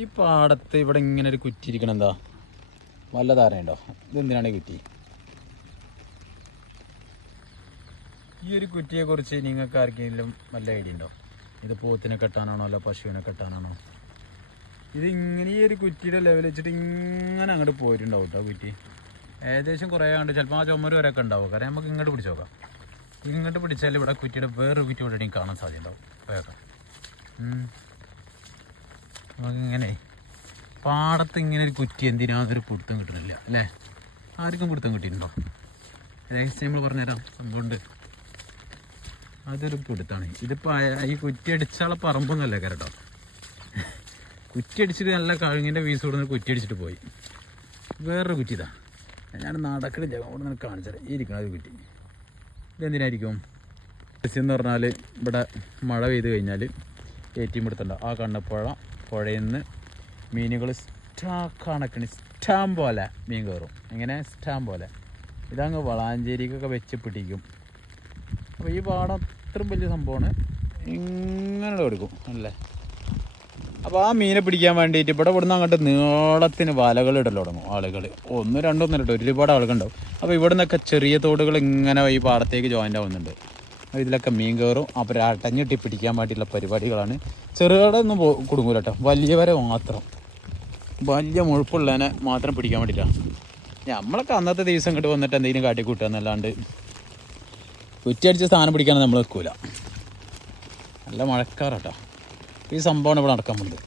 ഈ പാടത്ത് ഇവിടെ ഇങ്ങനെ ഒരു കുറ്റി ഇരിക്കണം, എന്താ വല്ല ധാരണയുണ്ടോ? ഇതെന്തിനാണ് ഈ കുറ്റി? ഈ ഒരു കുറ്റിയെക്കുറിച്ച് നിങ്ങൾക്ക് ആർക്കെങ്കിലും വല്ല ഐഡിയ ഉണ്ടോ? ഇത് പോത്തിനെ കെട്ടാനാണോ അല്ല പശുവിനെ കെട്ടാനാണോ? ഇത് ഇങ്ങനെ ഈ ഒരു കുറ്റിയുടെ ലെവൽ വെച്ചിട്ട് ഇങ്ങനെ അങ്ങോട്ട് പോയിട്ടുണ്ടാവും കേട്ടോ കുറ്റി. ഏകദേശം കുറേ കണ്ട് ചിലപ്പോൾ ആ ചുമര് വരെയൊക്കെ ഉണ്ടാവും. കാരണം നമുക്ക് ഇങ്ങോട്ട് പിടിച്ച് നോക്കാം. ഇങ്ങോട്ട് പിടിച്ചാൽ ഇവിടെ കുറ്റിയുടെ വേറൊരു കുറ്റി ഇവിടെ കാണാൻ സാധ്യതയുണ്ടാവും. വേഗം നമുക്കിങ്ങനെ പാടത്ത് ഇങ്ങനെ ഒരു കുറ്റി എന്തിനാതൊരു പിടുത്തം കിട്ടുന്നില്ല അല്ലേ? ആർക്കും പിടുത്തം കിട്ടിയിട്ടുണ്ടോ? നമ്മൾ പറഞ്ഞുതരാം. സംഭവമുണ്ട്, അതൊരു പിടുത്താണ്. ഇതിപ്പോൾ ഈ കുറ്റി അടിച്ചാളെ പറമ്പൊന്നുമല്ല കേട്ടോ. കുറ്റി അടിച്ചിട്ട് നല്ല കഴുങ്ങിൻ്റെ പീസ് കൊടുന്ന് കുറ്റി അടിച്ചിട്ട് പോയി. വേറൊരു കുറ്റി ഇതാ, ഞാൻ നടക്കണില്ല, അവിടെ നിന്ന് കാണിച്ചാൽ ഇരിക്കണം ഒരു കുറ്റി. ഇതെന്തിനായിരിക്കും? എന്ന് പറഞ്ഞാൽ ഇവിടെ മഴ പെയ്ത് കഴിഞ്ഞാൽ ഏറ്റവും എടുത്തുണ്ടോ ആ പുഴയിൽ നിന്ന് മീനുകൾ കണക്കിന് ഇഷ്ടം പോലെ മീൻ കയറും. ഇങ്ങനെ ഇഷ്ടം പോലെ ഇതങ്ങ് വളാഞ്ചേരിക്കൊക്കെ വെച്ച് പിടിക്കും. അപ്പോൾ ഈ പാടം അത്രയും വലിയ സംഭവമാണ്. ഇങ്ങനെ കൊടുക്കും അല്ലേ? അപ്പോൾ ആ മീനെ പിടിക്കാൻ വേണ്ടിയിട്ട് ഇവിടുന്ന് അങ്ങോട്ട് നീളത്തിന് വലകൾ ഇടൽ തുടങ്ങും ആളുകൾ. ഒന്നും രണ്ടൊന്നും ഇട്ടോ, ഒരുപാട് ആളുകളുണ്ടാവും. അപ്പോൾ ഇവിടെ നിന്നൊക്കെ ചെറിയ തോടുകൾ ഇങ്ങനെ ഈ പാടത്തേക്ക് ജോയിൻ്റ് ആവുന്നുണ്ട്. ഇതിലൊക്കെ മീൻ കയറും. അപ്പോൾ അടഞ്ഞിട്ട് പിടിക്കാൻ വേണ്ടിയിട്ടുള്ള പരിപാടികളാണ്. ചെറുകടൊന്നും കുടുങ്ങൂല കേട്ടോ, വലിയവരെ മാത്രം, വലിയ മുഴുപ്പുള്ളതിനെ മാത്രം പിടിക്കാൻ വേണ്ടിയിട്ടാണ്. നമ്മളൊക്കെ അന്നത്തെ ദിവസം ഇങ്ങോട്ട് വന്നിട്ട് എന്തെങ്കിലും കാട്ടിക്കൂട്ടുക എന്നല്ലാണ്ട് കുറ്റിയടിച്ച സ്ഥാനം പിടിക്കാനൊന്നും നമ്മൾ വെക്കൂല. നല്ല മഴക്കാറാട്ടോ. ഈ സംഭവമാണ് ഇവിടെ നടക്കാൻ പോകുന്നത്.